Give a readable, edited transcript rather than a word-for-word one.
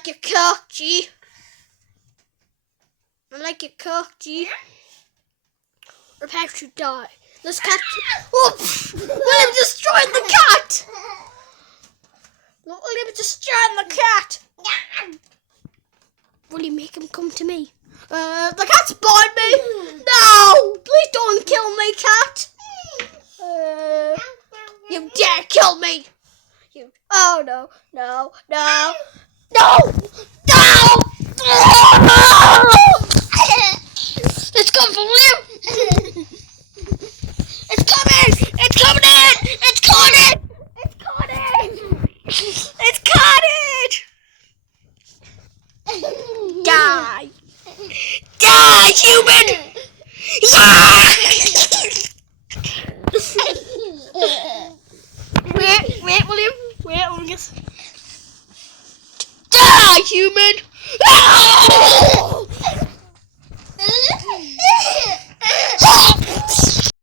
like your cock, G. I like your cock, G. Or perhaps you die. This cat. Oh, William destroyed the cat. William destroyed the cat. Will you make him come to me? The cat's biting me. No, please don't kill me, cat. You dare kill me. You. Oh no, no, no, no, no. It's coming from William. It's coming! It's coming in! It's caught it! It's caught it! It's caught it! Die! Die, human! Yeah! Wait, William. Wait, William. Die, human!